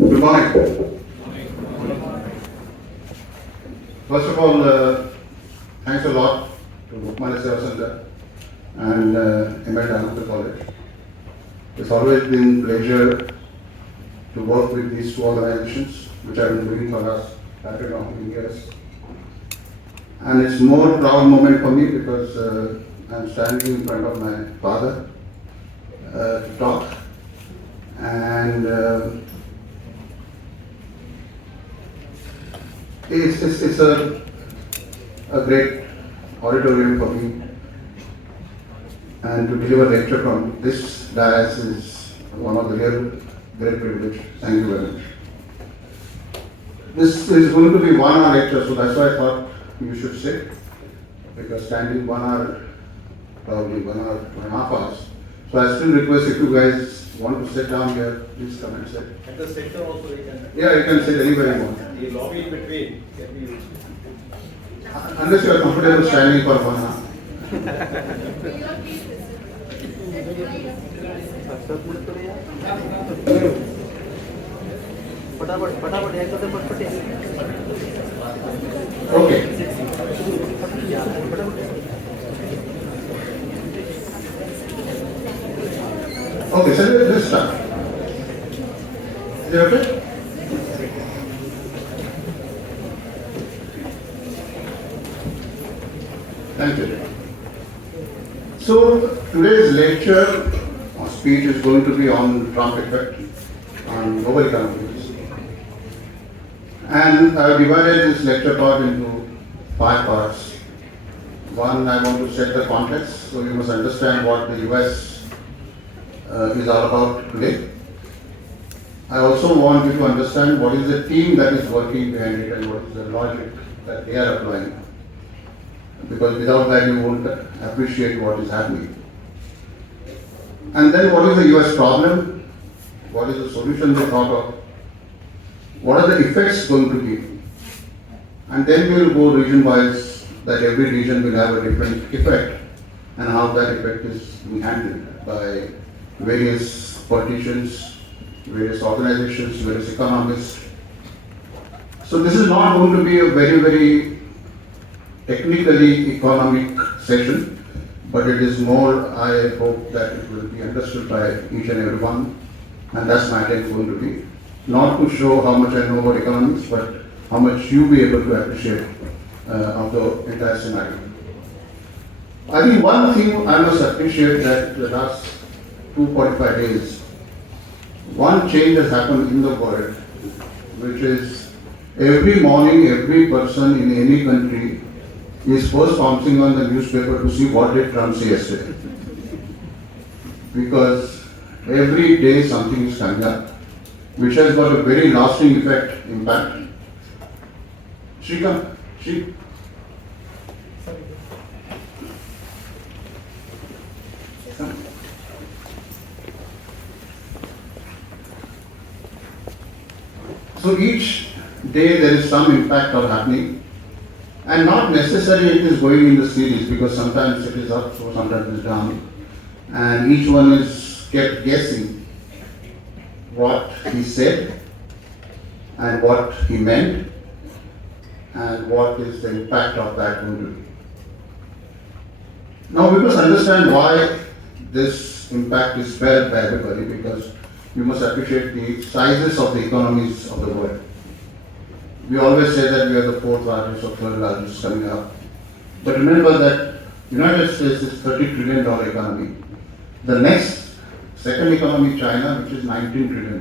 Good morning. First of all, thanks a lot to Mukmana Seva Center and Dahanukar College. It's always been a pleasure to work with these two organizations, which I've been doing for us after 15 years. And it's more proud moment for me because I'm standing in front of my father to talk. And it's a great auditorium for me, and to deliver a lecture from this dais is one of the real great privilege. Thank you very much. This is going to be 1 hour lecture, so that's why I thought you should sit, because standing 1 hour, probably 1 hour, 1.5 hours. So I still request if you guys want to sit down here, please come and sit. At the center also you can. Yeah, you can sit anywhere you want. The lobby in between can be used. Unless you are comfortable standing for 1 hour. Okay. Okay, so let's start. Is it okay? Thank you. So today's lecture or speech is going to be on Trump effect on global economies. And I have divided this lecture part into 5 parts. One, I want to set the context, so you must understand what the US is all about today. I also want you to understand what is the team that is working behind it and what is the logic that they are applying. Because without that you won't appreciate what is happening. And then what is the US problem? What is the solution they thought of? What are the effects going to be? And then we will go region-wise, that every region will have a different effect and how that effect is being handled by various politicians, various organizations, various economists. So this is not going to be a very technically economic session, but it is more, I hope that it will be understood by each and every one, and that's my attempt going to be. Not to show how much I know about economics, but how much you'll be able to appreciate of the entire scenario. I think one thing I must appreciate that the last 245 days, one change has happened in the world, which is every morning, every person in any country is first pouncing on the newspaper to see what did Trump say yesterday. Because every day something is coming up, which has got a very lasting impact. Shrikant, Shri. So each day there is some impact of happening, and not necessarily it is going in the series, because sometimes it is up, so sometimes it is down, and each one is kept guessing what he said and what he meant and what is the impact of that going to be. Now we must understand why this impact is felt by everybody, because you must appreciate the sizes of the economies of the world. We always say that we are the 4th largest or 3rd largest coming up. But remember that United States is $30 trillion economy. The next, second economy, China, which is $19 trillion.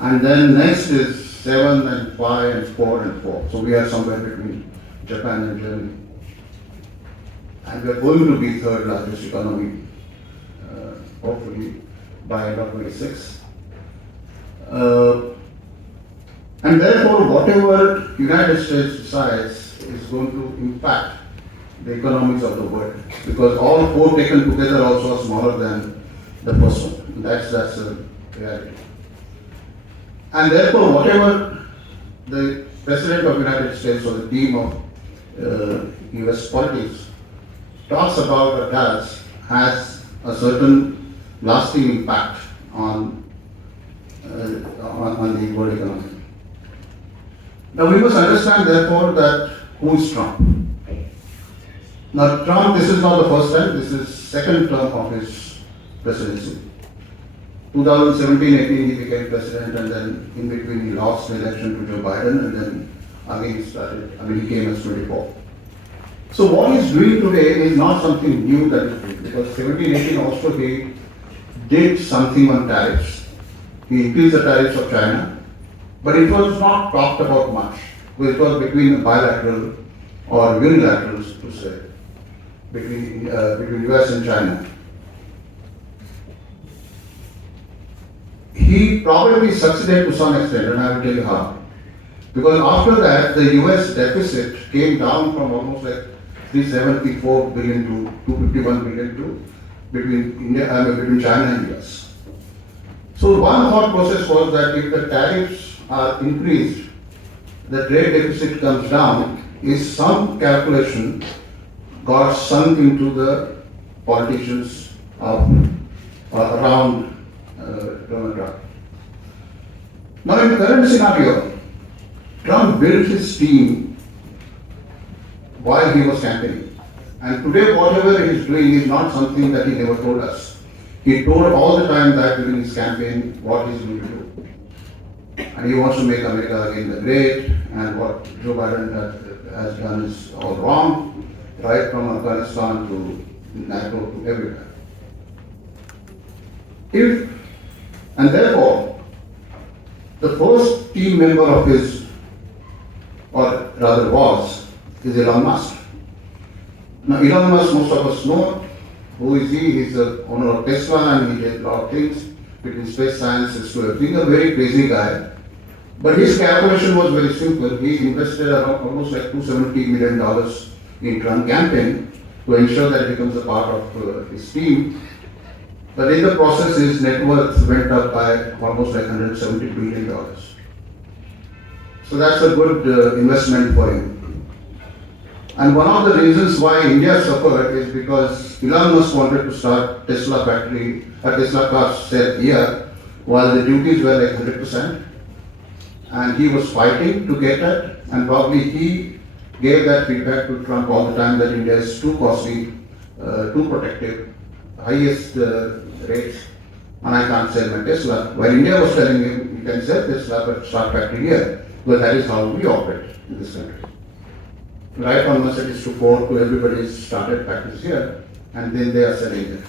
And then next is 7 and 5 and 4 and 4. So we are somewhere between Japan and Germany. And we are going to be 3rd largest economy, hopefully by end of 26. And therefore, whatever United States decides is going to impact the economics of the world, because all 4 taken together also are smaller than the first one. That's a reality. And therefore, whatever the President of the United States or the team of US politics talks about or does has a certain lasting impact on on the world economy. Now we must understand therefore that who is Trump. Now Trump, this is not the first time, this is second term of his presidency. 2017-18 he became president, and then in between he lost the election to Joe Biden, and then again he came as 24. So what he's doing today is not something new that he's doing, because 17-18 also he did something on tariffs. He increased the tariffs of China, but it was not talked about much. It was between bilateral or unilateral, to say, between US and China. He probably succeeded to some extent, and I will tell you how. Because after that, the US deficit came down from almost like 374 billion to 251 billion to between China and US. So one thought process was that if the tariffs are increased, the trade deficit comes down, is some calculation got sunk into the politicians around Donald Trump. Now in the current scenario, Trump built his team while he was campaigning. And today whatever he is doing is not something that he never told us. He told all the time that during his campaign what he's going to do. And he wants to make America again the great, and what Joe Biden has done is all wrong, right from Afghanistan to NATO to everywhere. And therefore, the first team member of his, or rather was, is Elon Musk. Now Elon Musk, most of us know, who is he? He's the owner of Tesla, and he did a lot of things between space sciences to everything, a very crazy guy. But his calculation was very simple. He invested around almost like $270 million in Trump campaign to ensure that he becomes a part of his team. But in the process, his net worth went up by almost like $170 billion. So that's a good investment for him. And one of the reasons why India suffered is because Elon Musk wanted to start Tesla factory, a Tesla car set here, while the duties were like 100%. And he was fighting to get that, and probably he gave that feedback to Trump all the time that India is too costly, too protective, highest rates, and I can't sell my Tesla. While India was telling him, you can sell Tesla, but start factory here, because that is how we operate in this country. Right from Mercedes to Ford to everybody started factories here, and then they are selling it.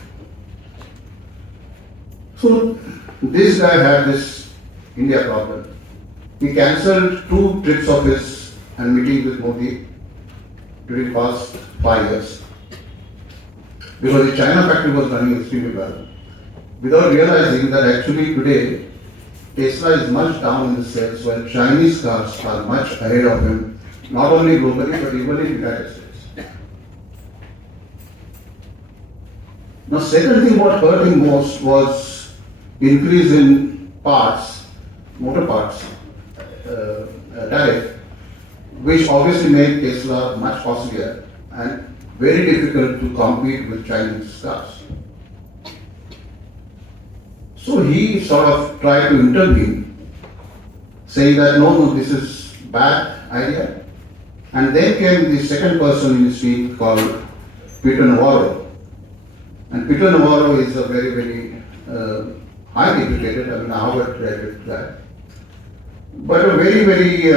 So this guy had this India problem. He cancelled 2 trips of his and meetings with Modi during the past 5 years, because the China factory was running extremely well, without realizing that actually today Tesla is much down in the sales, while Chinese cars are much ahead of him, not only globally but even in the United States. Now, second thing what hurt him most was increase in parts, motor parts tariff, which obviously made Tesla much costlier and very difficult to compete with Chinese cars. So he sort of tried to intervene, saying that no, this is bad idea. And then came the second person in his team called Peter Navarro. And Peter Navarro is a very, very highly educated, Harvard graduate guy, but a very, very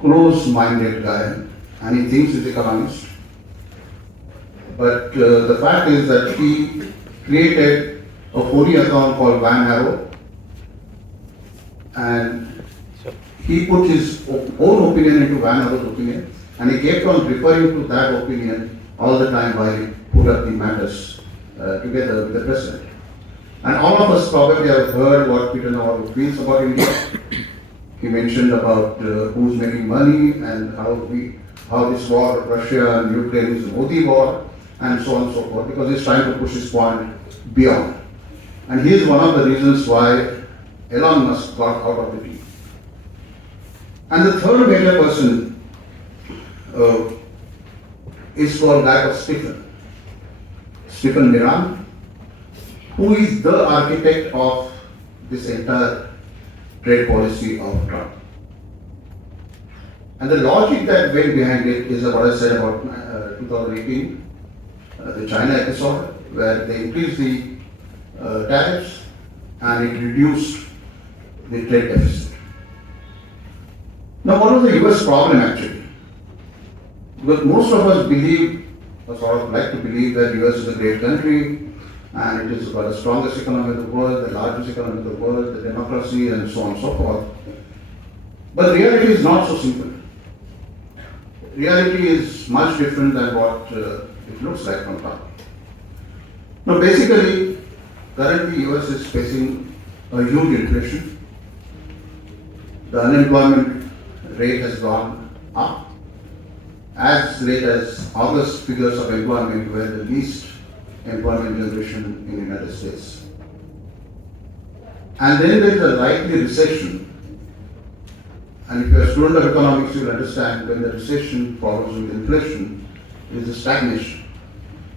close-minded guy, and he thinks he's economist. But the fact is that he created a phony account called Van Arrow, and he put his own opinion into Van Arrow's opinion, and he kept on referring to that opinion all the time while he put up the matters together with the president. And all of us probably have heard what Peter Navarro feels about India. He mentioned about who's making money and how this war, Russia and Ukraine, is a Modi war, and so on and so forth, because he's trying to push his point beyond. And he is one of the reasons why Elon Musk got out of the deal. And the third major person is called guy of Stephen Miran, who is the architect of this entire trade policy of Trump. And the logic that went behind it is what I said about 2018, the China episode, where they increased the tariffs and it reduced the trade deficit. Now, what was the US problem actually? Because most of us believe, or sort of like to believe, that US is a great country and it is got the strongest economy in the world, the largest economy in the world, the democracy, and so on and so forth. But reality is not so simple. Reality is much different than what it looks like from top. Now, basically, currently US is facing a huge inflation. The unemployment rate has gone up. As late as August, figures of employment were the least employment generation in the United States. And then there is a likely recession. And if you are a student of economics, you will understand when the recession follows with inflation, it is a stagnation.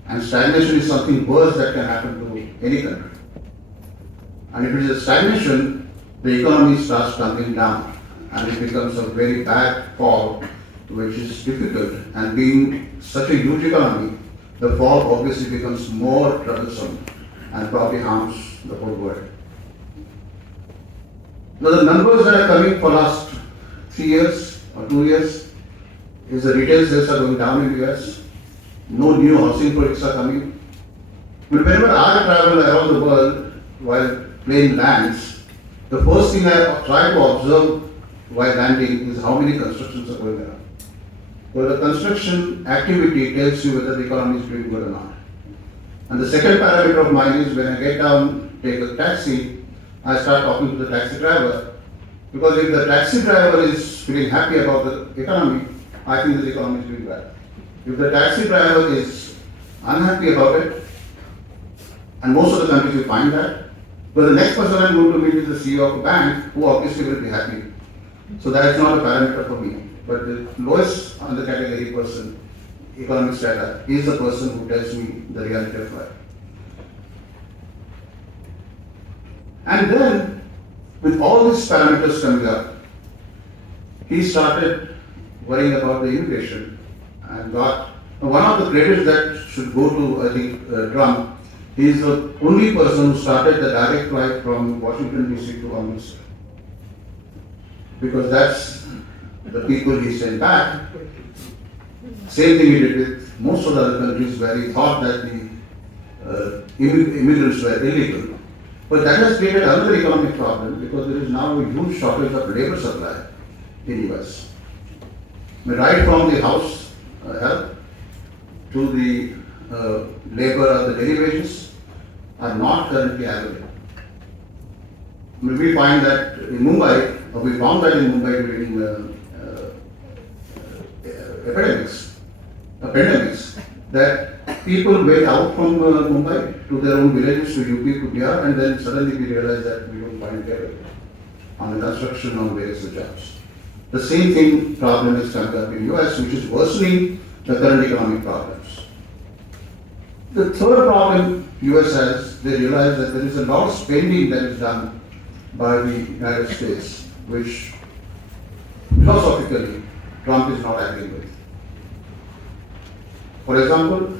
And stagnation is something worse that can happen to any country. And if it is a stagnation, the economy starts tumbling down and it becomes a very bad fall, which is difficult. And being such a huge economy, the fall obviously becomes more troublesome and probably harms the whole world. Now the numbers that are coming for last 3 years or 2 years is the retail sales are going down in the US. No new housing projects are coming. But whenever I travel around the world while plane lands, the first thing I try to observe while landing is how many constructions are going around. Well, the construction activity tells you whether the economy is doing good or not. And the second parameter of mine is when I get down, take a taxi, I start talking to the taxi driver. Because if the taxi driver is feeling happy about the economy, I think the economy is doing well. If the taxi driver is unhappy about it, and most of the countries you find that, but the next person I'm going to meet is the CEO of a bank who obviously will be happy. So that is not a parameter for me. But the lowest on the category person, economic strata, is the person who tells me the reality of life. And then, with all these parameters coming up, he started worrying about the immigration and got one of the credits that should go to, I think, Trump. He is the only person who started the direct flight from Washington DC to Amritsar. Because that's the people he sent back. Same thing he did with most of the other countries where he thought that the immigrants were illegal. But that has created another economic problem because there is now a huge shortage of labor supply in US. Right from the house help to the labor of the daily wages are not currently available. We find that in Mumbai, we found that in Mumbai during pandemics, that people went out from Mumbai to their own villages, to UP, to Bihar, and then suddenly we realized that we don't find labor on the construction, on various jobs. The same thing problem is coming up in US, which is worsening the current economic problems. The third problem US has, they realize that there is a lot of spending that is done by the United States, which philosophically Trump is not agreeing with. For example,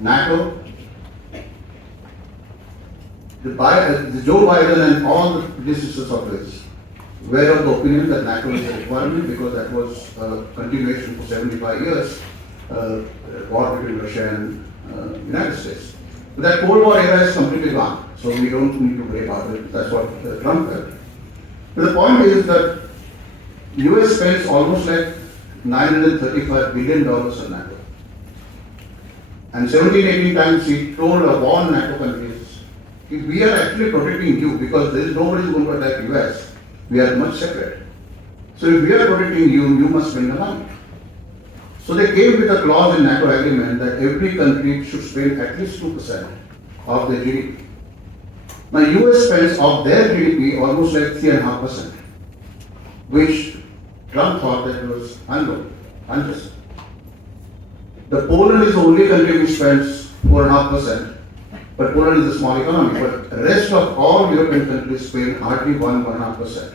NATO, the Joe Biden and all the predecessors of his were of the opinion that NATO is a requirement because that was a continuation for 75 years, war between Russia and United States. But that Cold War era is completely gone, so we don't need to worry about it. That's what Trump felt. But the point is that US spends almost like $935 billion on NATO. And 17, 18 times he told all NATO countries, if we are actually protecting you because there is nobody going to attack US, we are much separate. So if we are protecting you, you must spend the money. So they came with a clause in NATO agreement that every country should spend at least 2% of their GDP. Now US spends of their GDP almost like 3.5%, which Trump thought that was unjust. The Poland is the only country which spends 4.5%, But Poland is a small economy, but the rest of all European countries spend hardly 1.5%.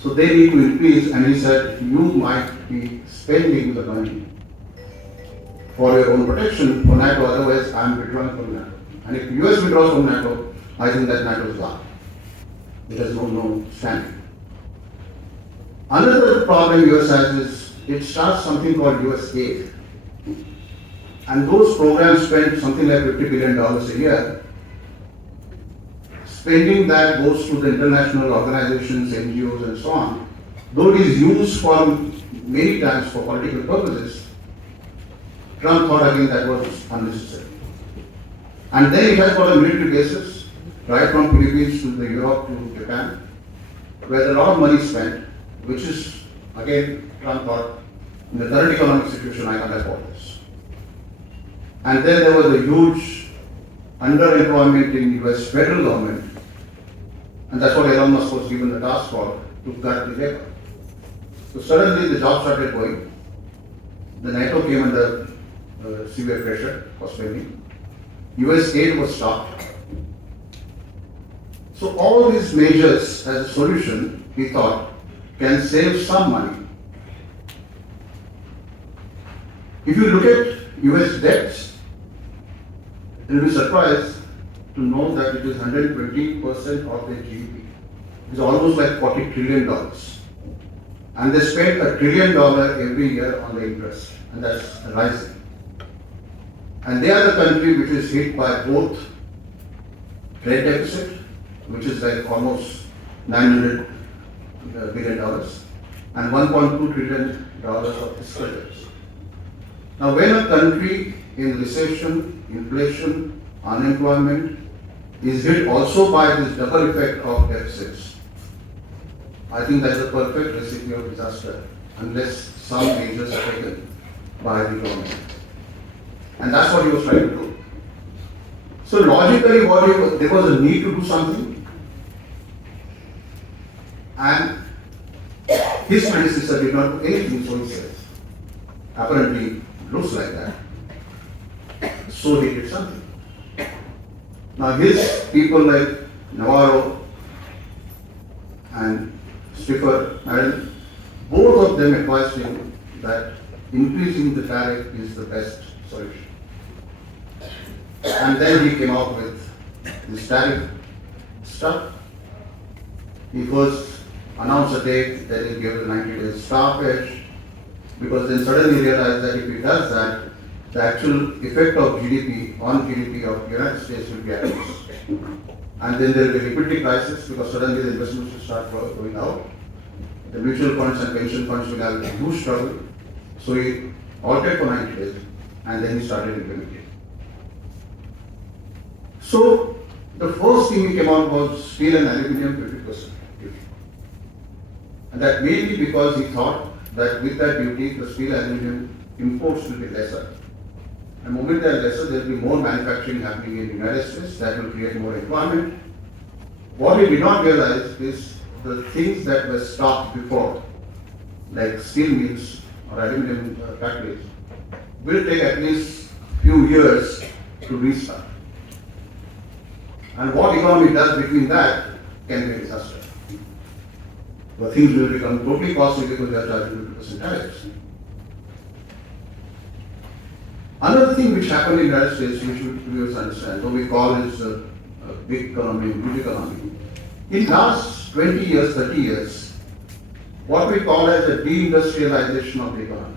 So they need to increase, and he said, you might be spending the money for your own protection for NATO, otherwise I am withdrawing from NATO. And if US withdraws from NATO, I think that NATO is gone. It has no standing. Another problem US has is it starts something called US aid. And those programs spend something like $50 billion a year. Spending that goes to the international organizations, NGOs and so on. Though it is used for many times for political purposes, Trump thought again that was unnecessary. And then it has got a military basis, right from Philippines to the Europe to Japan, where a lot of money spent, which is, again, Trump thought, in the current economic situation, I can't afford this. And then there was a huge underemployment in US federal government, and that's what Elon Musk was given the task for, to cut the labor. So suddenly the job started going. The NATO came under severe pressure for spending. US aid was stopped. So all these measures as a solution, he thought, can save some money. If you look at US debts, you'll be surprised to know that it is 120% of their GDP. It's almost like $40 trillion. And they spend $1 trillion every year on the interest, and that's rising. And they are the country which is hit by both trade deficit, which is like almost $900 billion, and $1.2 trillion of fiscal deficit. Now, when a country in recession, inflation, unemployment is hit also by this double effect of deficits, I think that's a perfect recipe of disaster unless some measures are taken by the government. And that's what he was trying to do. So logically, there was a need to do something, and his predecessor did not do anything, so he says. Apparently, it looks like that. So he did something. Now his people like Navarro and Stiffer, and both of them advised him that increasing the tariff is the best solution. And then he came out with this tariff stuff. He first announced a date, then he gave the 90 days stoppage, because then suddenly he realized that if he does that, the actual effect of GDP on GDP of the United States will be adverse. And then there will be a liquidity crisis, because suddenly the investments will start going out. The mutual funds and pension funds will have a huge trouble. So he altered for 90 days, and then he started implementing. So the first thing he came out was steel and aluminium 50% duty. And that mainly because he thought that with that duty, the steel and aluminium imports will be lesser. The moment they are lesser, there will be more manufacturing happening in the United States that will create more employment. What we did not realize is the things that were stopped before, like steel mills or aluminium factories, will take at least few years to restart. And what economy does between that can be a disaster. But things will become totally costly because they are charging 50% tariffs. Another thing which happened in the United States, which we must understand, what we call is a big economy, huge economy. In last 20 years, 30 years, what we call as a deindustrialization of the economy.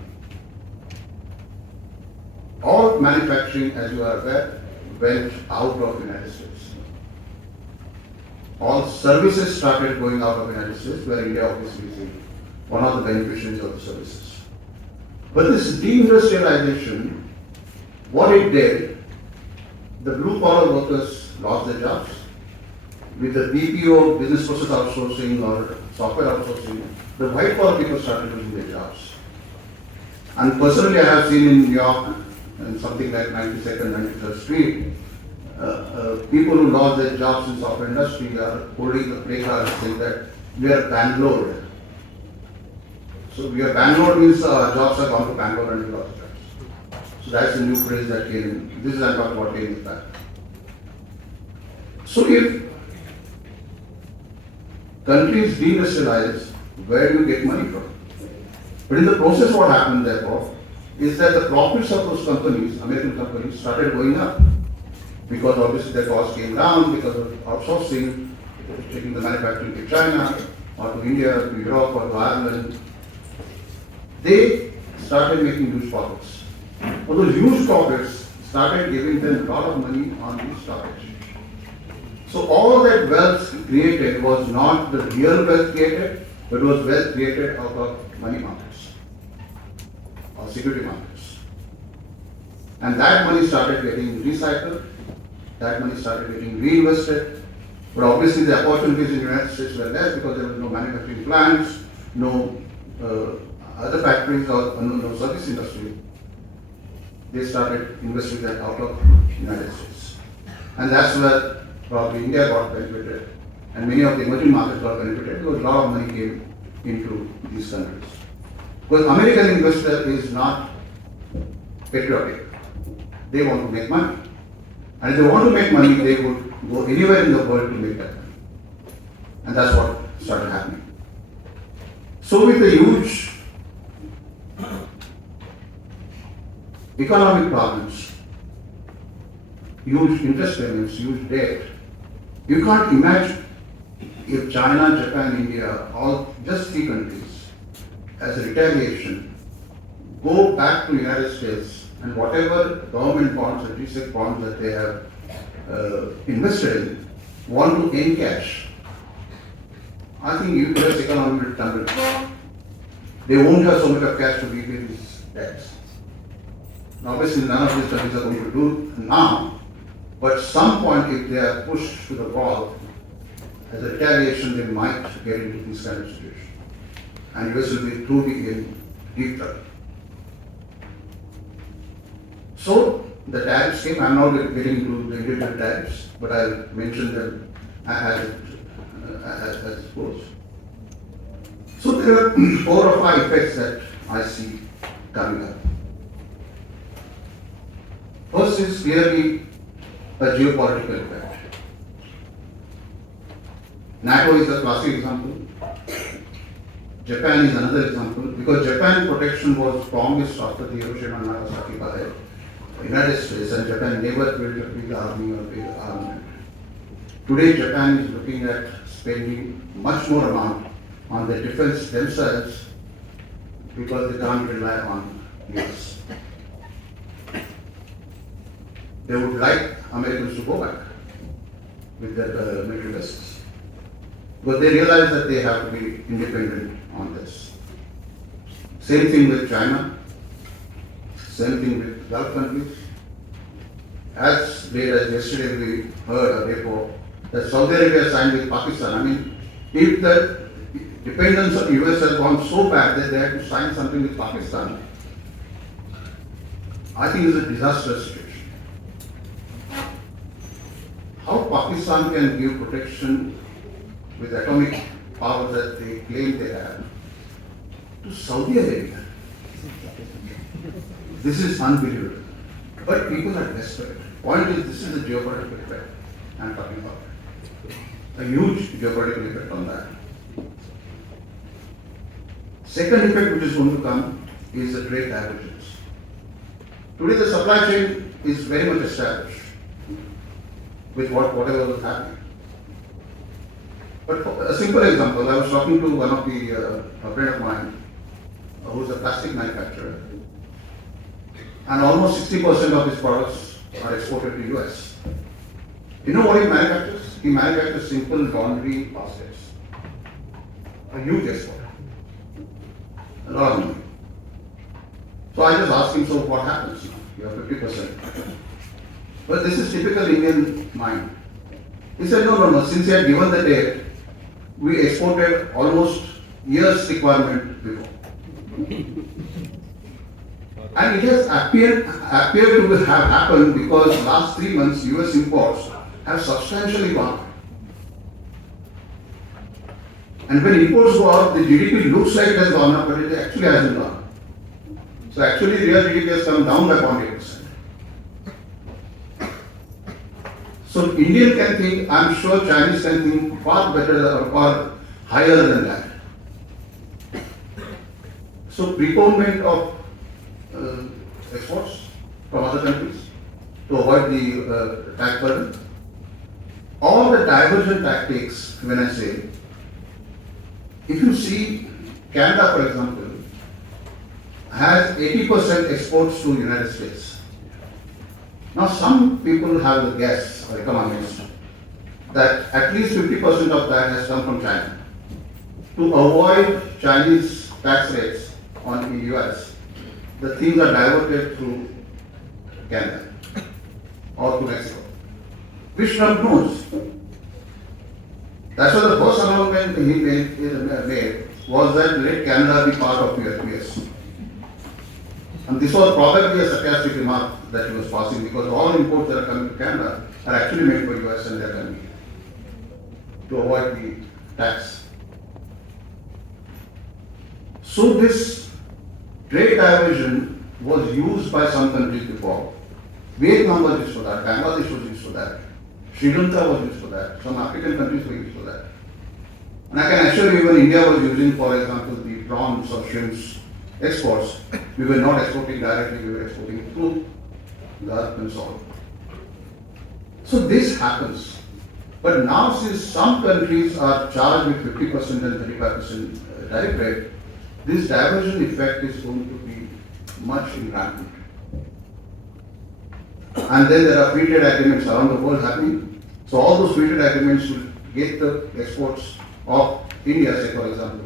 All manufacturing, as you are aware, went out of the United States. All services started going out of the United States, where India obviously is one of the beneficiaries of the services. But this deindustrialization, what it did, the blue collar workers lost their jobs. With the BPO, business process outsourcing or software outsourcing, the white collar people started losing their jobs. And personally, I have seen in New York, in something like 92nd, 93rd Street, people who lost their jobs in software industry are holding the placards saying that we are Bangalore. So we are Bangalore means jobs are gone to Bangalore and we lost jobs. So that's the new phrase that came in. This is I'm talking about 10 years back. So if countries deindustrialize, where do you get money from? But in the process, what happened therefore is that the profits of those companies, American companies, started going up because obviously their costs came down because of outsourcing, taking the manufacturing to China or to India, to Europe or to Ireland. They started making huge profits. But those huge profits started giving them a lot of money on the stock exchange. So all that wealth created was not the real wealth created, but was wealth created out of money markets or security markets. And that money started getting recycled, that money started getting reinvested. But obviously the opportunities in the United States were less because there were no manufacturing plants, no other factories or no service industry. They started investing that out of the United States. And that's where probably India got benefited and many of the emerging markets got benefited because a lot of money came into these countries. Because American investor is not patriotic. They want to make money. And if they want to make money, they would go anywhere in the world to make that money. And that's what started happening. So with the huge economic problems, huge interest payments, huge debt, you can't imagine if China, Japan, India, all just three countries, as a retaliation, go back to the United States and whatever government bonds or research bonds that they have invested in, want to encash. I think US economy will tumble. They won't have so much of cash to repay these debts. Now, obviously, none of these countries are going to do now, but some point, if they are pushed to the wall, as a retaliation, they might get into this kind of situation. And US will be truly in deep trouble. So, the tariffs came. I'm not getting into the individual tariffs, but I'll mention them as it goes. So, there are 4 or 5 effects that I see coming up. First is clearly a geopolitical effect. NATO is a classic example. Japan is another example because Japan protection was promised after the Hiroshima and Nagasaki by the United States, and Japan never built a big army or a big armament. Today, Japan is looking at spending much more amount on their defense themselves because they can't rely on US. They would like Americans to go back with their military bases. But they realize that they have to be independent on this. Same thing with China, same thing with Gulf countries. As late as yesterday we heard a report that Saudi Arabia signed with Pakistan. I mean, if the dependence on US has gone so bad that they have to sign something with Pakistan, I think it's a disastrous situation. How Pakistan can give protection with atomic power that they claim they have to Saudi Arabia? This is unbelievable. But people are desperate. Point is, this is a geopolitical effect I'm talking about. A huge geopolitical effect on that. Second effect which is going to come is the trade divergence. Today the supply chain is very much established with whatever was happening. But for a simple example, I was talking to one of the a friend of mine who is a plastic manufacturer, and almost 60% of his products are exported to US. You know what he manufactures? He manufactures simple laundry baskets. A huge export. A lot of money. So I just asked him, so what happens now? You have 50%. But this is typical Indian mind. He said, no, since he had given the date, we exported almost year's requirement before. And it has appeared to have happened because last 3 months US imports have substantially gone up. And when imports go up, the GDP looks like it has gone up, but it actually hasn't gone up. So actually real GDP has come down by 0.8%. So Indian can think, I'm sure Chinese can think far better or far higher than that. So preponement of exports from other countries to avoid the tax burden. All the diversion tactics, when I say, if you see Canada, for example, has 80% exports to United States. Now some people have the guess, or economists, that at least 50% of that has come from China. To avoid Chinese tax rates on the US, the things are diverted through Canada or to Mexico, which Trump knows. That's why the first announcement he made was that let Canada be part of US. And this was probably a sarcastic remark that he was passing because all imports that are coming to Canada are actually made for US and they are coming here to avoid the tax. So this trade diversion was used by some countries before. Vietnam was used for that, Bangladesh was used for that, Sri Lanka was used for that, some African countries were used for that. And I can assure you even India was using, for example, the prawns or shrimps exports. We were not exporting directly, we were exporting through the earth and salt. So this happens. But now since some countries are charged with 50% and 35% tariff rate, this diversion effect is going to be much rampant. And then there are free trade agreements around the world happening. So all those free trade agreements will get the exports of India, say for example,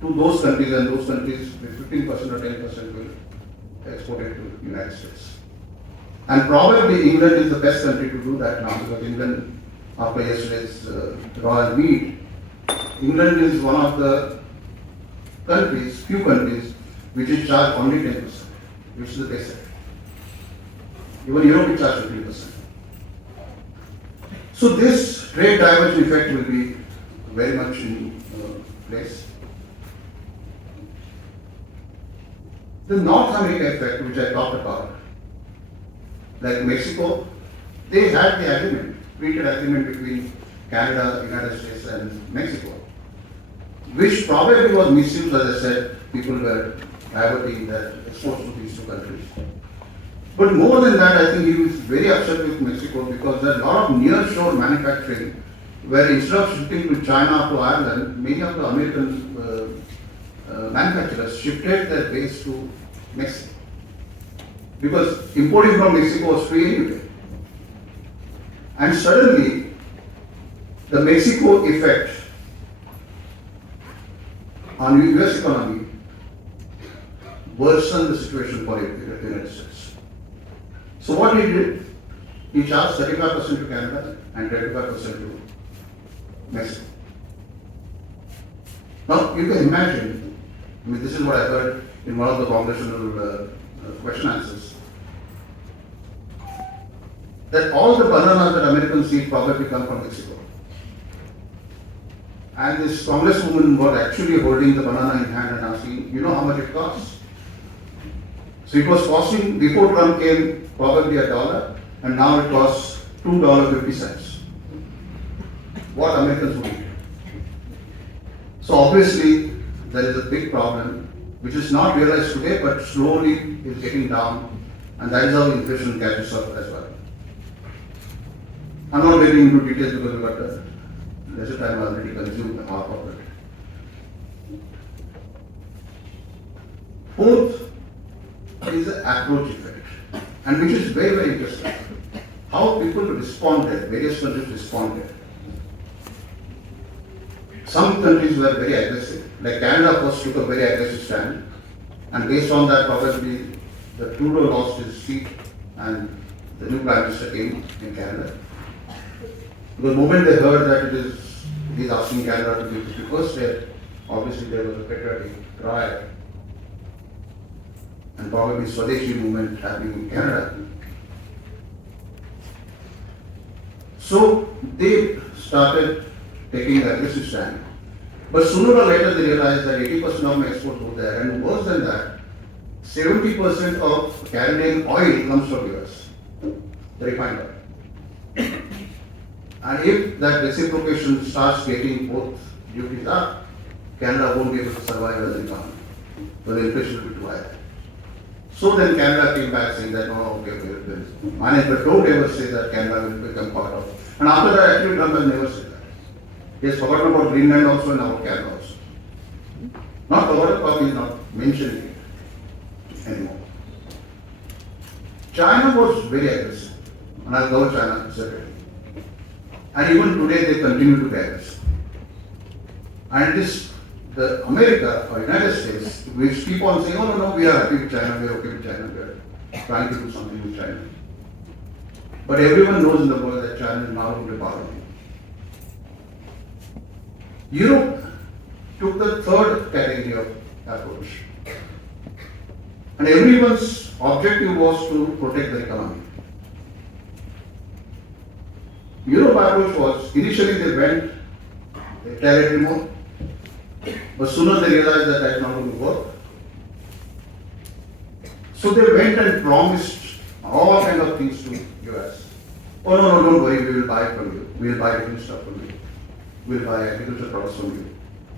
to those countries, and those countries with 15% or 10% will export it to the United States. And probably England is the best country to do that now because England, after yesterday's royal meet, England is one of the countries, few countries, which is charged only 10%, which is the basic. Even Europe is charged 15%. So this trade diversion effect will be very much in place. The North America effect, which I talked about, like Mexico, they had the agreement, free trade agreement between Canada, United States, and Mexico, which probably was misused. As I said, people were diverting their exports to these two countries. But more than that, I think he was very upset with Mexico because there are a lot of near-shore manufacturing where instead of shifting to China to Ireland, many of the American manufacturers shifted their base to Mexico. Because importing from Mexico was free anyway. And suddenly, the Mexico effect on the US economy worsened the situation for the United States. So what he did, he charged 35% to Canada and 25% to Mexico. Now you can imagine, I mean this is what I heard in one of the congressional question answers, that all the bananas that Americans eat probably come from Mexico. And this congresswoman was actually holding the banana in hand and asking, you know how much it costs? So it was costing, before Trump came, probably $1, and now it costs $2.50. What Americans would eat. So obviously, there is a big problem, which is not realized today, but slowly is getting down, and that is how inflation catches up as well. I'm not getting into details because we got lesser time already consumed half of it. Fourth is the approach effect, and which is very, very interesting. How people responded, various countries responded. Some countries were very aggressive, like Canada first took a very aggressive stand, and based on that probably the Trudeau lost his seat and the new Prime Minister came in Canada. The moment they heard that he's asking Canada to be 51st state, obviously there was a patriotic cry and probably Swadeshi movement happening in Canada. So they started taking an aggressive stand. But sooner or later they realized that 80% of my exports go there, and worse than that, 70% of Canadian oil comes from US, the refined oil. And if that reciprocation starts getting both duties up, Canada won't be able to survive as an economy. So the inflation will be too high. So then Canada came back saying that, no, okay, but don't ever say that Canada will become part of. And after that, actually Trump has never said that. He has forgotten about Greenland also and about Canada also. Not forgotten, but he is not mentioning it anymore. China was very aggressive, and I'll cover China separately. And even today they continue to be aggressive. And the America or United States, which keep on saying, oh no, we are happy with China, we are okay with China, we are trying to do something with China. But everyone knows in the world that China is now into power. Europe took the third category of approach. And everyone's objective was to protect the economy. Europe approach was, initially they went territory mode, but sooner they realized that that's not going to work. So they went and promised all kind of things to US. Oh no, don't worry, we will buy from you. We will buy different stuff from you. We will buy agricultural products from you.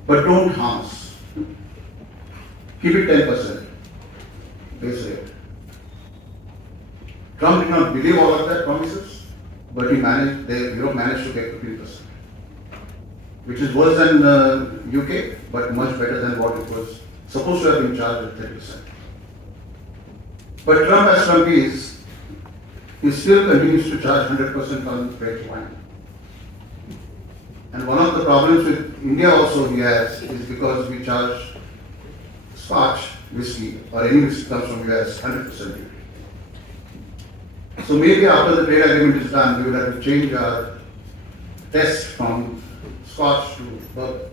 But don't harm us. Keep it 10% base rate. Trump did not believe all of that promises, but Europe managed to get 15%. Which is worse than UK, but much better than what it was supposed to have been charged at 30%. But Trump, as Trump is, he still continues to charge 100% on red wine. And one of the problems with India also he has is because we charge Scotch whiskey or any whiskey comes from US 100% duty. So maybe after the trade agreement is done, we will have to change our test from Scotch to bourbon.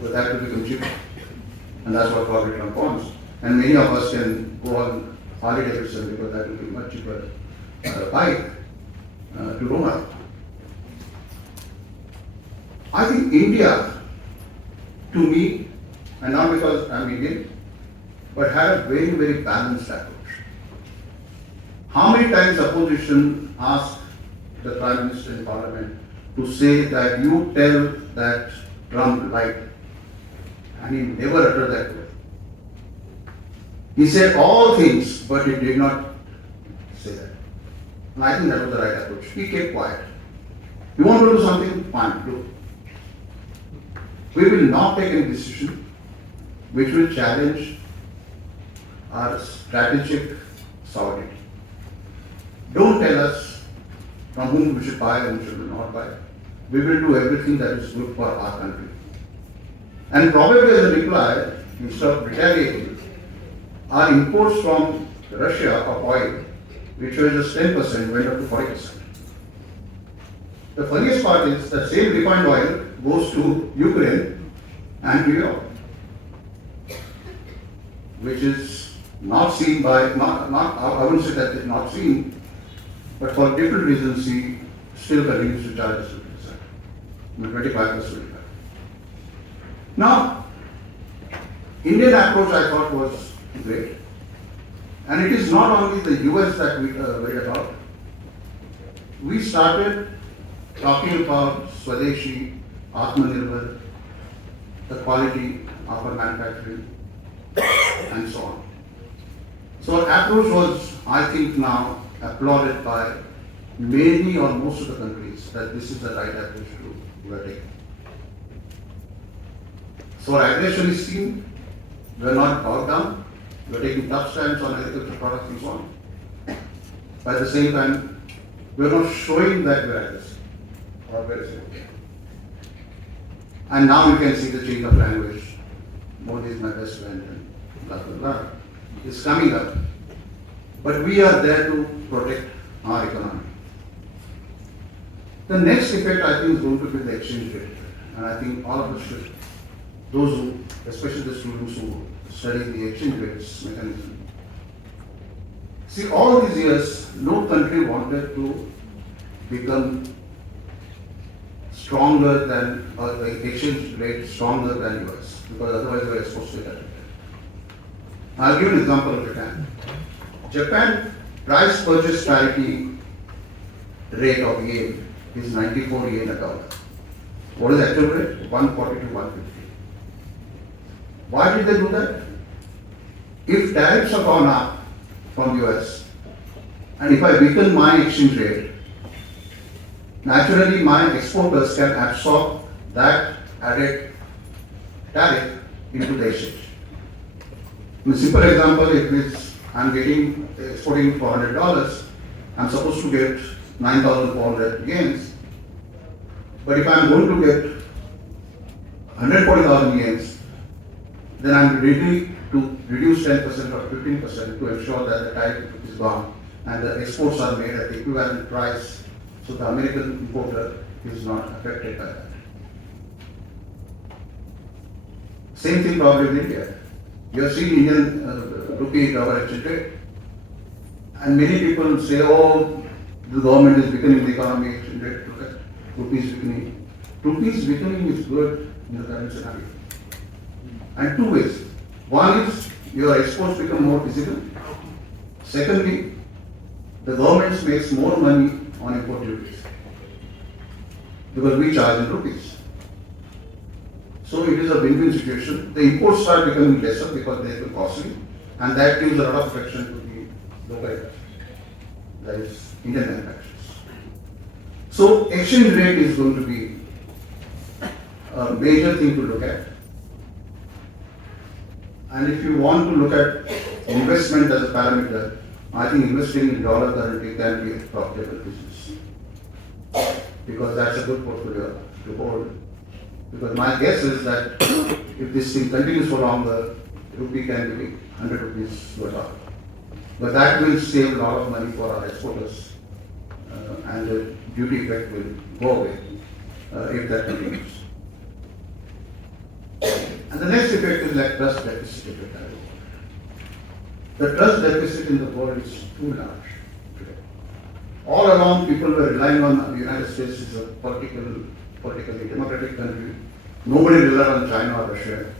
So that will become cheaper. And that's what probably Trump wants. And many of us can go on Harley Davidson because that will be much cheaper bike to Roma. I think India, to me, and not because I'm Indian, but had a very, very balanced approach. How many times opposition asked the Prime Minister in Parliament to say that you tell that Trump lied, and he never uttered that word. He said all things, but he did not say that. And I think that was the right approach. He kept quiet. You want to do something? Fine, do. We will not take any decision which will challenge our strategic sovereignty. Don't tell us from whom we should buy and whom should not buy. We will do everything that is good for our country. And probably as a reply, instead of retaliating, our imports from Russia of oil, which was just 10%, went up to 40%. The funniest part is that same refined oil goes to Ukraine and to Europe, which is not seen by, I wouldn't say that it's not seen, but for different reasons he still continues to charge us 50%, 25%. Now, Indian approach I thought was great. And it is not only the US that we worried about. We started talking about Swadeshi, Atmanirbhar, the quality of our manufacturing, and so on. So our approach was, I think now, applauded by many or most of the countries that this is the right approach to take. So our aggression is seen, we are not bowed down, we are taking tough stands on agricultural products and so on. But at the same time, we are not showing that we are aggressive or very simple. And now you can see the change of language. Modi is my best friend and blah blah blah. It's coming up. But we are there to protect our economy. The next effect I think is going to be the exchange rate. And I think all of us should, those who, especially the students who study the exchange rates mechanism. See, all these years, no country wanted to become stronger than, or the exchange rate stronger than US, because otherwise we are exposed to that. I'll give an example of Japan. Japan price purchase parity rate of yen is 94 yen a dollar. What is the actual rate? 140 to 150. Why did they do that? If tariffs have gone up from US, and if I weaken my exchange rate, naturally my exporters can absorb that added tariff into the exchange. In simple example, if I'm exporting for $100, I'm supposed to get 9,400 yens. But if I'm going to get 140,000 yens, then I'm ready to reduce 10% or 15% to ensure that the tariff is gone and the exports are made at the equivalent price, so the American importer is not affected by that. Same thing probably in India. You have seen Indian rupee dollar exchange rate, and many people say, oh, the government is weakening the economy, exchange rate, look at rupees weakening. Rupees weakening is good in the current scenario. And two ways. One is your exports become more visible. Secondly, the government makes more money on import duties because we charge in rupees. So it is a win-win situation. The imports start becoming lesser because they become costly, and that gives a lot of protection to the local industry, that is Indian manufacturers. So exchange rate is going to be a major thing to look at. And if you want to look at investment as a parameter, I think investing in dollar currency can be a profitable business, because that's a good portfolio to hold. Because my guess is that if this thing continues for longer, rupee can be 100 rupees to a dollar. But that will save a lot of money for our exporters, and the duty effect will go away if that continues. And the next effect is like trust deficit effect. The trust deficit in the world is too large today. All along, people were relying on the United States as a politically democratic country. Nobody relied on China or Russia.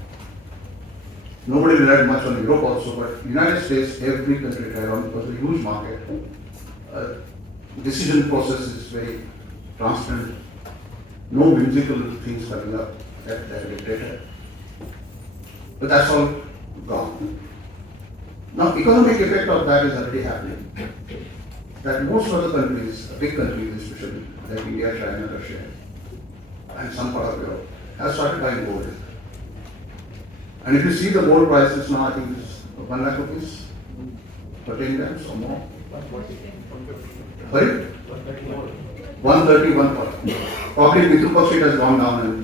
Nobody relied much on Europe also, but United States, every country relied on because it's a huge market. Decision process is very transparent. No whimsical things coming up at the dictator. But that's all gone. Now, economic effect of that is already happening. That most of the countries, big countries especially, like India, China, Russia, and some part of Europe, have started buying gold. And if you see the gold prices now, I think it's 1 lakh rupees for 10 grams or more. Sorry? 130, 140. Probably Deepak Ghaisas has gone down and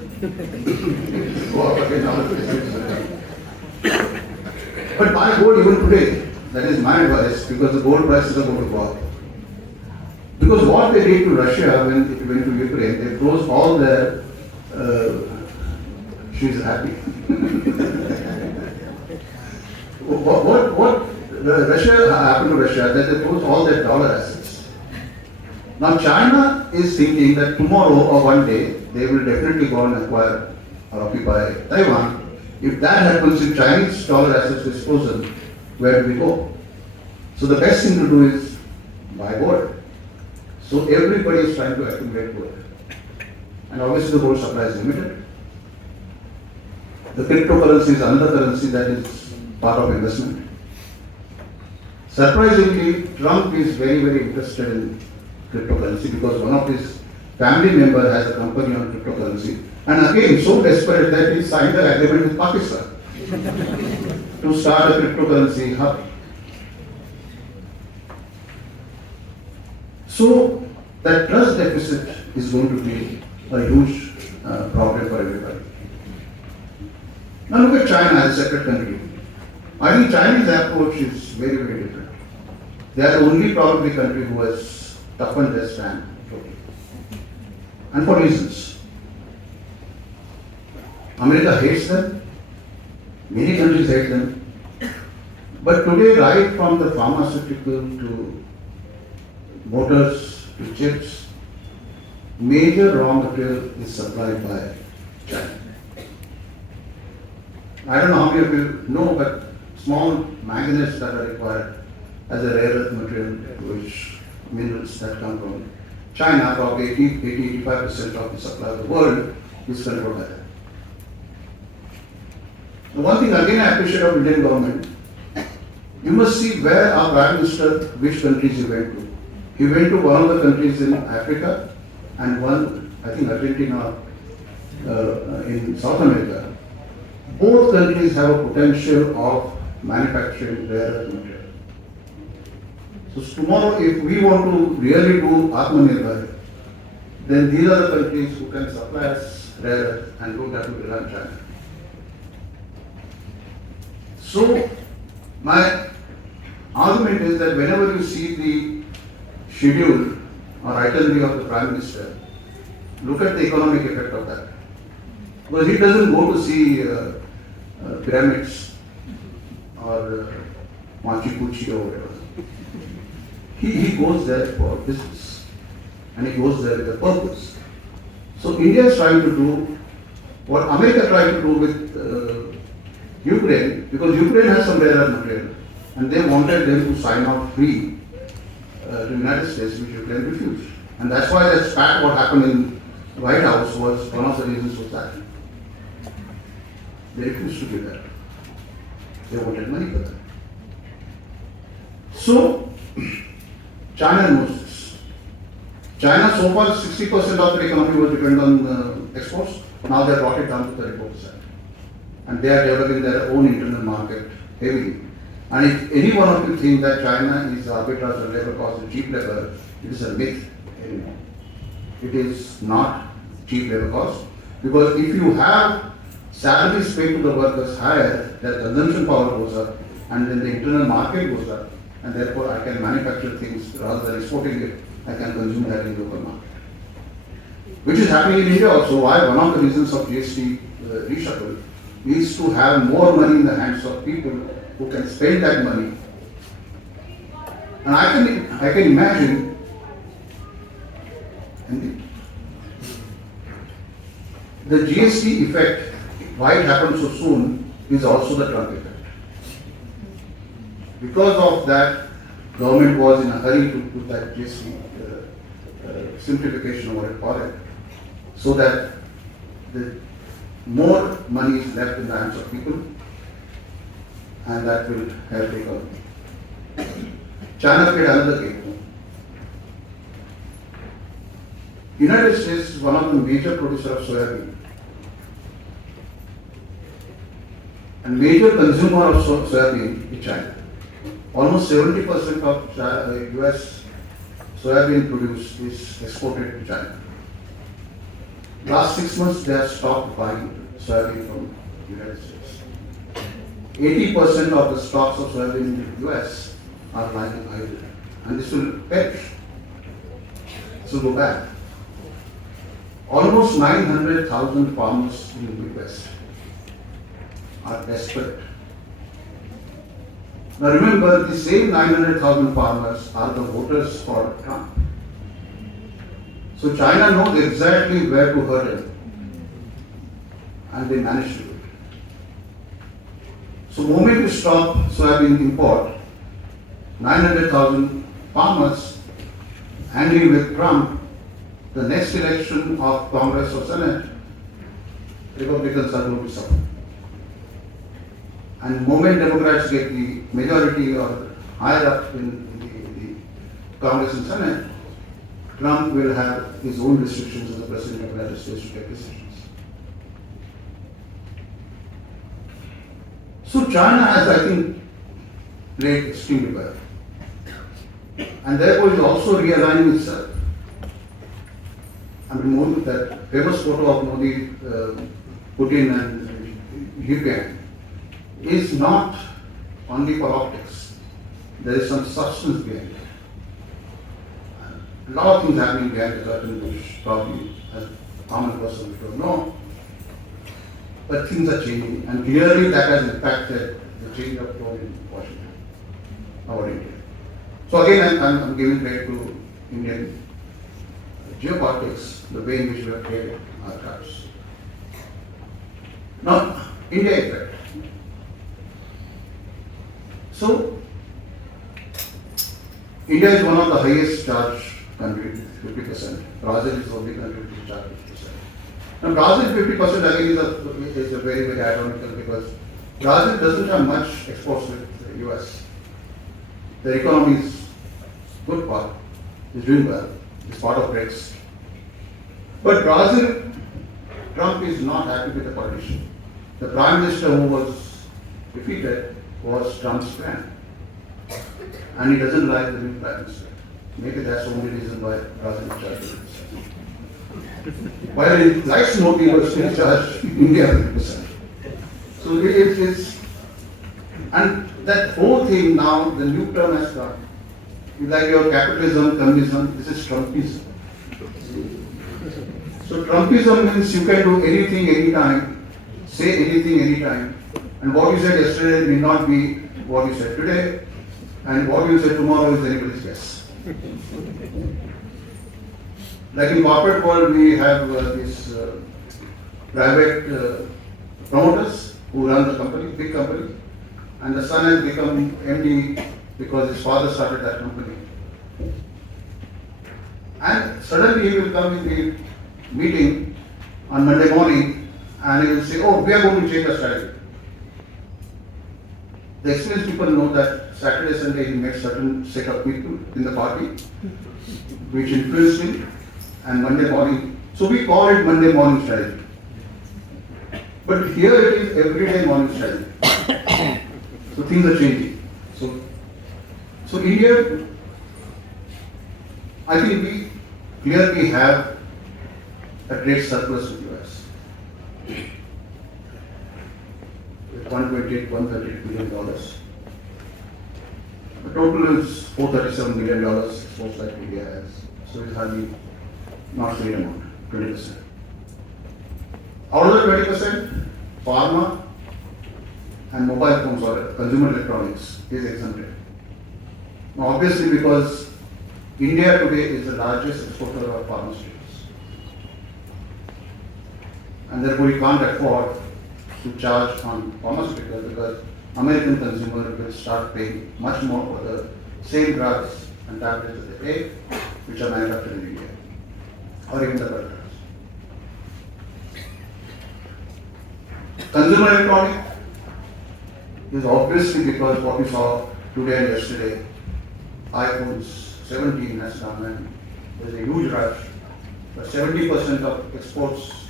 go up again. But buy gold even today. That is my advice, because the gold prices are going to go up. Because what they did to Russia when it went to Ukraine, they froze all their. She's happy. what Russia happened to Russia, that they froze all their dollar assets. Now China is thinking that tomorrow or one day they will definitely go and acquire or occupy Taiwan. If that happens, if Chinese dollar assets is frozen, where do we go? So the best thing to do is buy gold. So everybody is trying to accumulate gold. And obviously the gold supply is limited. The cryptocurrency is another currency that is part of investment. Surprisingly, Trump is very, very interested in cryptocurrency because one of his family members has a company on cryptocurrency. And again, so desperate that he signed an agreement with Pakistan to start a cryptocurrency hub. So that trust deficit is going to be a huge problem for everybody. Now look at China as a separate country. I think Chinese approach is very, very different. They are the only probably country who has toughened their stand totally. And for reasons. America hates them, many countries hate them, but today right from the pharmaceutical to motors to chips, major raw material is supplied by China. I don't know how many of you know, but small manganese that are required as a rare earth material, which minerals that come from China, probably 85% of the supply of the world is controlled by them. The one thing again I appreciate of Indian government, you must see where our Prime Minister, which countries he went to. He went to one of the countries in Africa and one, I think Argentina, in South America. Both countries have a potential of manufacturing rare earth material. So tomorrow, if we want to really do Atmanirbhar, then these are the countries who can supply us rare earth and don't have to rely on China. So my argument is that whenever you see the schedule or itinerary of the Prime Minister, look at the economic effect of that. Because he doesn't go to see pyramids or Machu Picchu or whatever. He goes there for business and he goes there with a purpose. So India is trying to do what America tried to do with Ukraine, because Ukraine has some rare earth material and they wanted them to sign off free to the United States, which Ukraine refused. And that's why that spat what happened in the White House was one of the reasons was that. They refused to give that. They wanted money for that. So, China knows this. China so far 60% of their economy was dependent on exports. Now they have brought it down to 34%. And they are developing their own internal market heavily. And if any one of you think that China is arbitrage of labor cost and cheap labor, it is a myth anymore. It is not cheap labor cost. Because if you have salaries paid to the workers higher, their consumption power goes up, and then the internal market goes up, and therefore I can manufacture things rather than exporting it, I can consume that in local market. Which is happening in India also. Why? One of the reasons of GST reshuffle is to have more money in the hands of people who can spend that money. And I can imagine the GST effect, why it happened so soon, is also the Trump effect. Because of that, government was in a hurry to put that GST simplification or what it call it, so that the more money is left in the hands of people, and that will help the economy. China played another game. United States is one of the major producers of soybean and major consumer of soybean is China. Almost 70% of US soybean produced is exported to China. Last 6 months they have stopped buying soybean from the United States. 80% of the stocks of soybean in the US are lying idle, and this will perish. This will go back. Almost 900,000 farmers in the Midwest are desperate. Now remember, the same 900,000 farmers are the voters for Trump. So China knows exactly where to hurt him, and they managed to do it. So moment you stop soybean import, 900,000 farmers angry with Trump, the next election of Congress or Senate, Republicans are going to suffer. And moment Democrats get the majority or higher up in the Congress and Senate, Trump will have his own restrictions as the President of the United States to take decisions. So China has, I think, played extremely well. And therefore is also realigning itself. I mean, Modi, that famous photo of Modi, Putin and Ukraine is not only for optics. There is some substance behind it. A lot of things happening behind the curtain which probably as a common person we don't know. But things are changing, and clearly that has impacted the change of tone in Washington, our India. So again, I'm giving credit to Indian geopolitics, the way in which we have played our cards. Now, India effect. So, India is one of the highest charged countries 50%. Brazil is the only country which charge 50%. Now Brazil 50% again is a very, very ironical because Brazil doesn't have much exports with the US. Their economy is good part, is doing well, is part of BRICS. But Brazil, Trump is not happy with the politician. The Prime Minister who was defeated was Trump's friend. And he doesn't like the new Prime Minister. Maybe that's the only reason why Brazil is charging 50%. While he likes smoking, he was still charged India 50%. So it's, and that whole thing now, the new term has come. It's like your capitalism, communism, this is Trumpism. So Trumpism means you can do anything, anytime, say anything, anytime, and what you said yesterday may not be what you said today, and what you said tomorrow is anybody's guess. Like in corporate world, we have these private promoters who run the company, big company, and the son has become MD because his father started that company. And suddenly he will come in the meeting on Monday morning and he will say, oh, we are going to change our strategy. The experienced people know that Saturday, Sunday he met certain set of people in the party which influenced him, and Monday morning, so we call it Monday morning strategy. But here it is everyday morning strategy. So things are changing. So India, I think we clearly have a trade surplus with US. With $128, $138 billion. The total is $437 billion, exports like India has. So it's hardly not great amount, 20%. Out of the 20%, pharma and mobile phones or consumer electronics is exempted. Now obviously because India today is the largest exporter of pharmaceuticals. And therefore we can't afford to charge on pharmaceuticals because American consumer will start paying much more for the same drugs and tablets that they take, which are manufactured in India, or even the drugs. Consumer electronic is obviously because what we saw today and yesterday, iPhones 17 has come and there's a huge rush. But 70% of exports,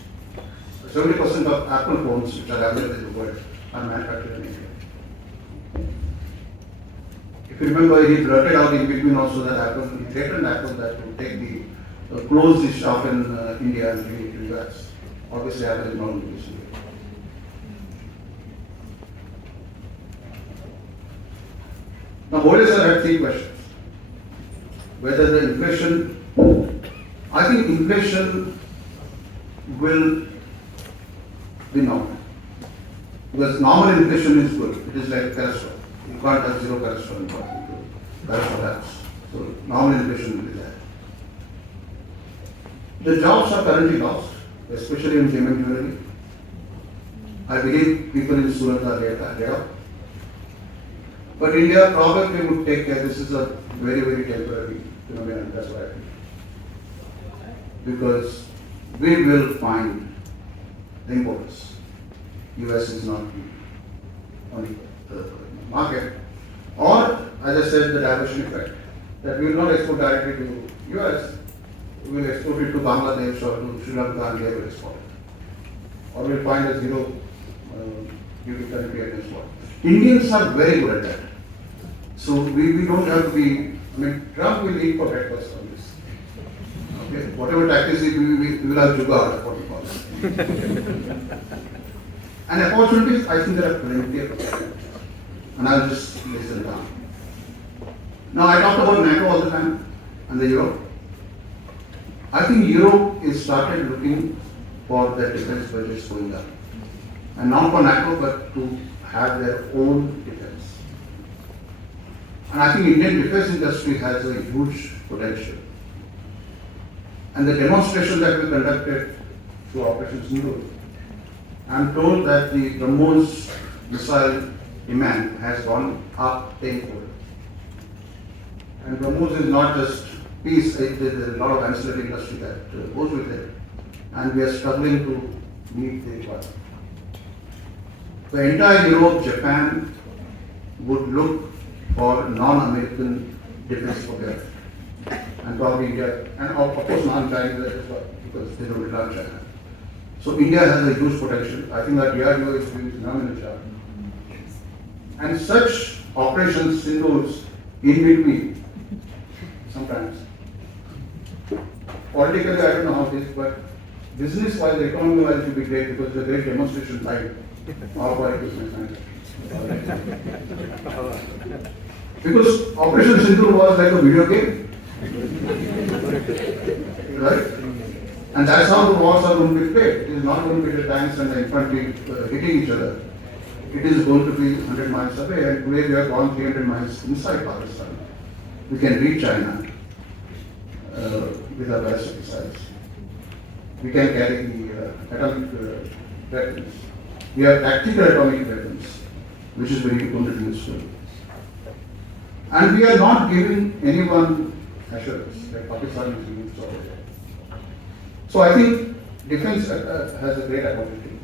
70% of Apple phones which are available in the world are manufactured in India. If you remember, he blurted out in between also that Apple, he threatened Apple that to take the close the shop in India and bring it to the US. Obviously, Apple is not going to do this. Now, Modi sir had three questions. Whether the inflation, I think inflation will be normal. Because normal inflation is good. It is like cholesterol. You can't have zero cholesterol in body. Cholesterol happens. So normal inflation will be there. The jobs are currently lost, especially in gem jewelry. I believe people in Surat are laid off. But India probably would take care. This is a very, very temporary phenomenon. That's what I think. Because we will find the importers. US is not only the market. Or, as I said, the diversion effect. That we will not export directly to US. We will export it to Bangladesh or to Sri Lanka and they will export it. Or we will find a zero duty tariff against what. Indians are very good at that. So we don't have to be, I mean, Trump will eat for breakfast on this. Okay? Whatever tactics we will have jugaad, what we call it. And opportunities, I think there are plenty of opportunities. And I'll just listen down. Now I talked about NATO all the time and the Europe. I think Europe is started looking for their defense budgets going up. And not for NATO, but to have their own defense. And I think Indian defense industry has a huge potential. And the demonstration that we conducted through Operation Sindoor, I'm told that the BrahMos missile demand has gone up tenfold. And BrahMos is not just piece, there's a lot of ancillary industry that goes with it, and we are struggling to meet the requirement. The entire Europe, Japan would look for non-American defense procurement, and probably India, and of course non-Chinese as well, because they don't rely on China. So India has a huge potential. I think that DRDO is doing phenomenal job. And such operations involves in between sometimes. Politically, I don't know how it is, but business-wise, economy-wise, it will be great because it's a great demonstration like our business management. Because Operation Sindhu was like a video game, right? And that's how the wars are going to be played. It is not going to be the tanks and the infantry hitting each other. It is going to be 100 miles away, and today we have gone 300 miles inside Pakistan. We can reach China with our ballistic missiles. We can carry the atomic weapons. We have tactical atomic weapons, which is very going to be useful. And we are not giving anyone assurance that Pakistan is used already. So I think defense has a great opportunity.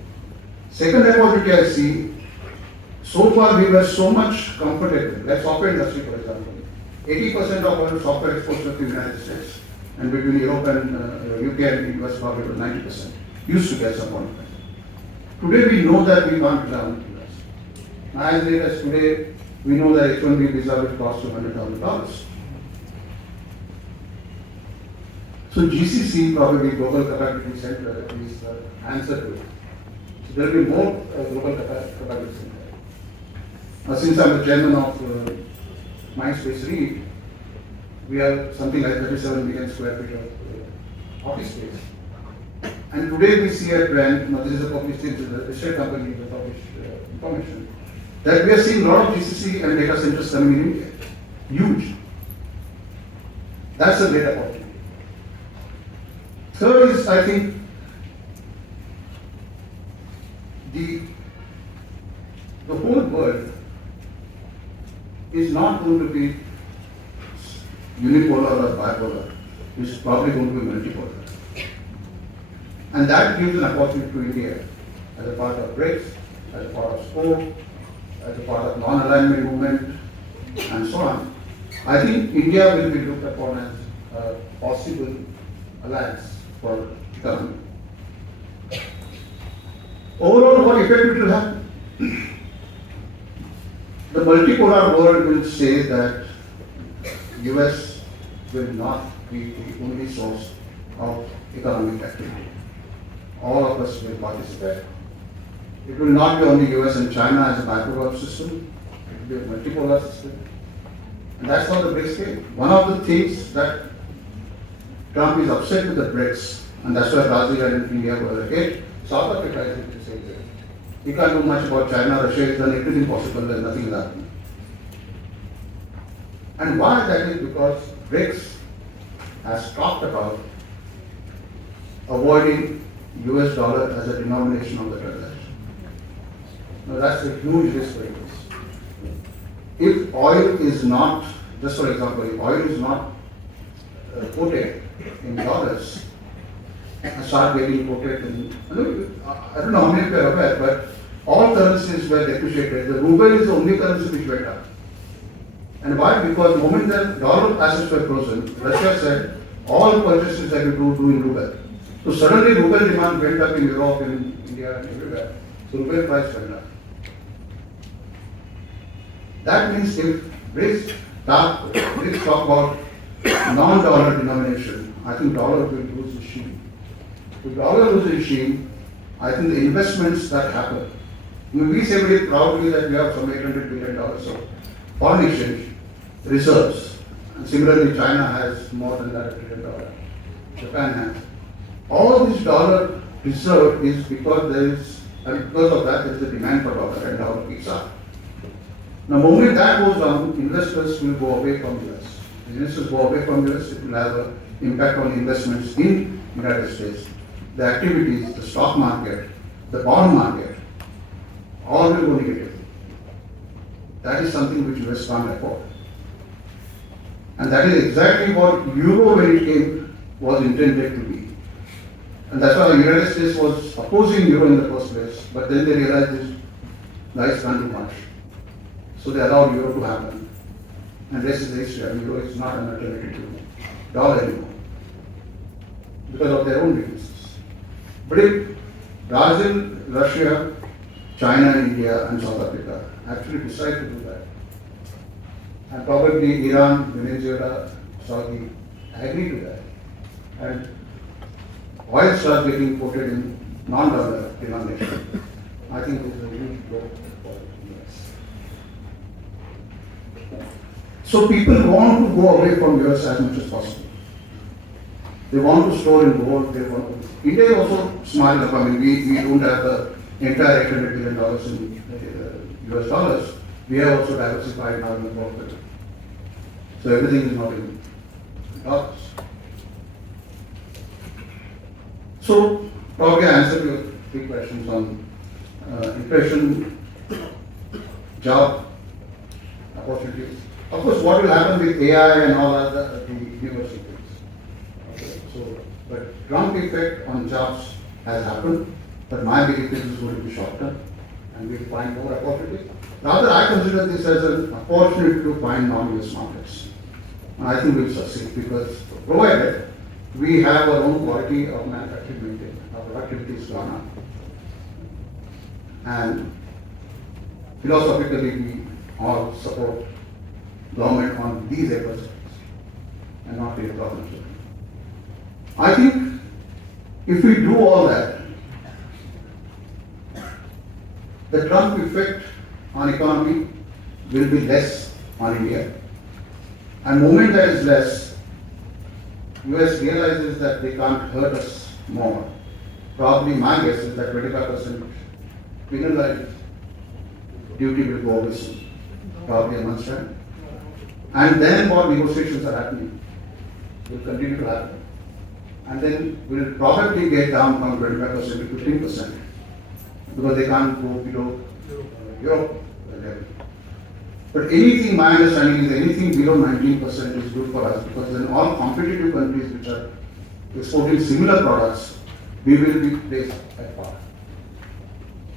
Second opportunity I see, so far we were so much comfortable, like software industry for example. 80% of our software exports to the United States, and between Europe and UK and US probably was 90%. Used to get some point. Today we know that we can't rely on the US. As late as today, we know that H-1B visa will cost $200,000. So GCC, probably Global Capability Center, is the answer to it. So there will be more Global Capability Center. Since I'm the chairman of Mindspace REIT, we have something like 37 million square feet of office space. And today we see a trend, this is a published, the estate company that published information, that we are seeing a lot of GCC and data centers coming in India. Huge. That's a great opportunity. Third is, I think, the whole world is not going to be unipolar or bipolar. It's probably going to be multipolar. And that gives an opportunity to India as a part of BRICS, as a part of SCOPE, as a part of non-alignment movement, and so on. I think India will be looked upon as a possible alliance for economy. Overall, what effect it will have? The multipolar world will say that US will not be the only source of economic activity. All of us will participate. It will not be only US and China as a bipolar system, it will be a multipolar system. And that's how the BRICS came. One of the things that Trump is upset with the BRICS, and that's why Brazil and India were against. South Africa is in the same way. We can't do much about China. Russia has done everything possible and nothing is happening. And why that is because BRICS has talked about avoiding US dollar as a denomination of the transaction. Now that's a huge risk for us. If oil is not, just for example, if oil is not quoted in dollars, and start getting quoted in, I don't know how many people are aware, but all currencies were depreciated. The ruble is the only currency which went up. And why? Because the moment the dollar assets were frozen, Russia said all purchases that you do in ruble. So suddenly ruble demand went up in Europe, in India, and everywhere. So ruble price went up. That means if BRICS talk about non-dollar denomination, I think dollar will lose its sheen. If dollar loses its sheen, I think the investments that happen, we say very proudly that we have some $800 billion of foreign exchange reserves. And similarly, China has more than that $1 trillion. Japan has. All this dollar reserve is because there is, and because of that, there is a demand for dollar, and dollar keeps up. Now, the moment that goes down, investors will go away from US. Investors go away from US, it will have an impact on investments in the United States. The activities, the stock market, the bond market, all will go negative. That is something which US can't afford. And that is exactly what Euro when it came was intended to be. And that's why the United States was opposing Euro in the first place, but then they realized this guys can't do much. So they allowed Euro to happen. And rest is history. I mean, Euro is not an alternative to dollar anymore because of their own weaknesses. But if Brazil, Russia, China, India, and South Africa actually decide to do that, and probably Iran, Venezuela, Saudi agree to that, and oil starts getting imported in non-dollar denomination, I think this is a huge blow for the US. So people want to go away from US as much as possible. They want to store in gold. They want to. India is also smart enough. I mean, we don't have the entire $800 billion in US dollars. We have also diversified now in the world. So everything is not in dollars. So probably I answered your three questions on inflation, job opportunities. Of course, what will happen with AI and all other the universities. Okay, so, but Trump effect on jobs has happened, but my belief is it's going to be short term, and we'll find more opportunities. Rather, I consider this as an opportunity to find non-US markets. And I think we'll succeed because provided we have our own quality of manufacturing maintained, our productivity is gone up. And philosophically, we all support government on these efforts and not real problems. I think if we do all that, the Trump effect on economy will be less on India. And the moment that is less, US realizes that they can't hurt us more. Probably my guess is that 25% penalized duty will go away soon, probably a month's time. And then what negotiations are happening will continue to happen. And then we'll probably get down from 25% to 15% because they can't go below Europe level. But anything, my understanding is anything below 19% is good for us because in all competitive countries which are exporting similar products, we will be placed at par.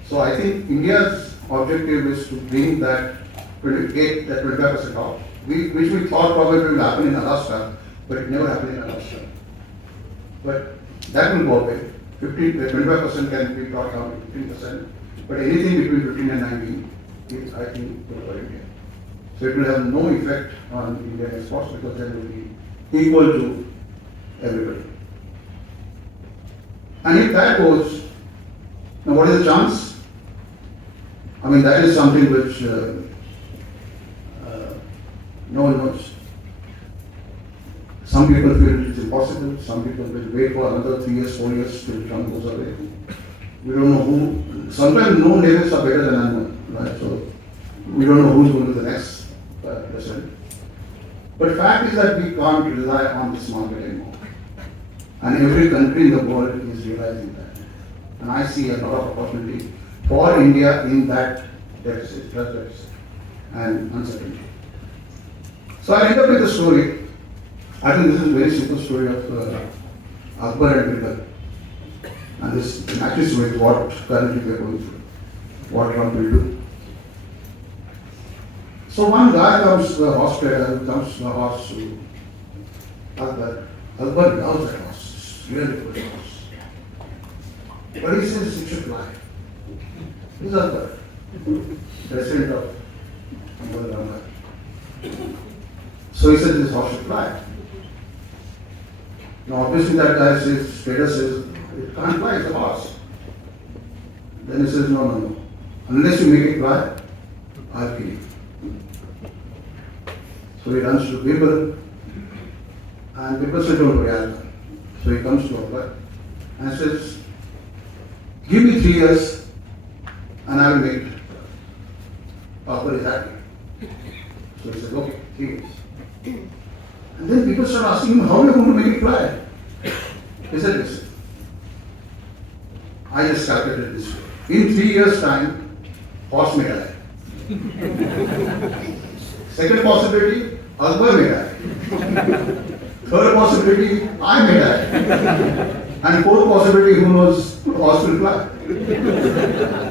So I think India's objective is to bring that, get that 25% off, which we thought probably will happen in Alaska, but it never happened in Alaska. But that will go away. 25% can be brought down to 15%, but anything between 15 and 19 is, I think, good for India. So it will have no effect on Indian exports because they will be equal to everybody. And if that goes, now what is the chance? I mean, that is something which no one knows. Some people feel it is impossible, some people will wait for another 3 years, 4 years till Trump goes away. We don't know who, sometimes known labels are better than unknown, right? So we don't know who's going to be the next president. But fact is that we can't rely on this market anymore. And every country in the world is realizing that. And I see a lot of opportunity for India in that deficit, trust deficit, and uncertainty. So I end up with a story. I think this is a very simple story of Akbar and Birbal. And this matches with what currently we are going through, what Trump will do. So one guy comes to the horse trader, comes to the horse to Akbar. Akbar loves that horse, it's really good horse. But he says it should fly. This is Akbar, president of Dahanukar. So he said this horse should fly. Now obviously that guy says, trader says, it can't fly, it's a horse. Then he says, no. Unless you make it fly, I'll kill you. So he runs to Birbal, and Birbal says, don't worry, I'll come. So he comes to Akbar and says, give me 3 years and I will make it. Akbar is happy. So he says, okay, 3 years. And then people start asking him, how are you going to make it fly? He said, listen, I just calculated this way. In 3 years' time, horse may die. Second possibility, Akbar may die. Third possibility, I may die. And fourth possibility, who knows, horse will fly.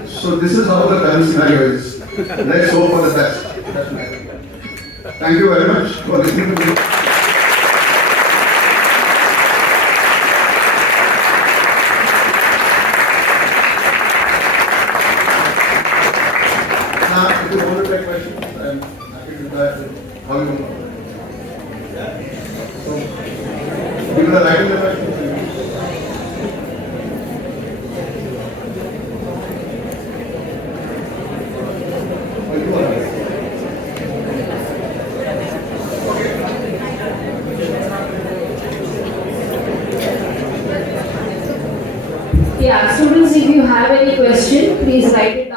So this is how the current scenario is. Let's hope for the best. Thank you very much for listening to me. Now, if you want to take questions, I'm happy to do that. How you want? So, people are writing the questions. Or you are writing? Yeah, students, if you have any question, please write it